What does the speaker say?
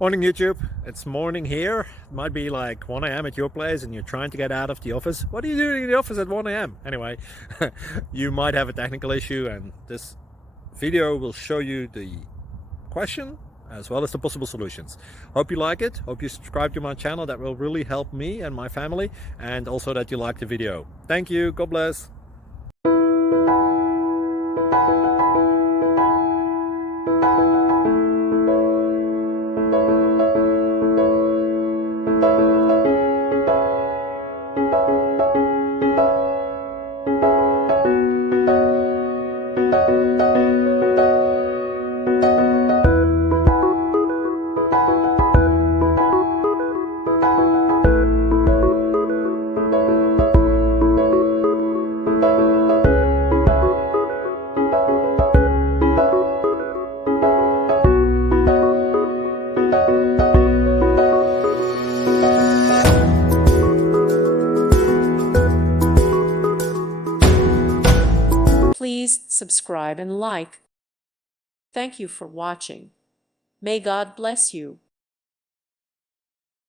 Morning YouTube, it's morning here. It might be like 1 a.m. at your place and you're trying to get out of the office. What are you doing in the office at 1 a.m.? Anyway, you might have a technical issue and this video will show you the question as well as the possible solutions. Hope you like it, hope you subscribe to my channel. That will really help me and my family, and also that you like the video. Thank you, God bless. Please subscribe and like. Thank you for watching. May God bless you.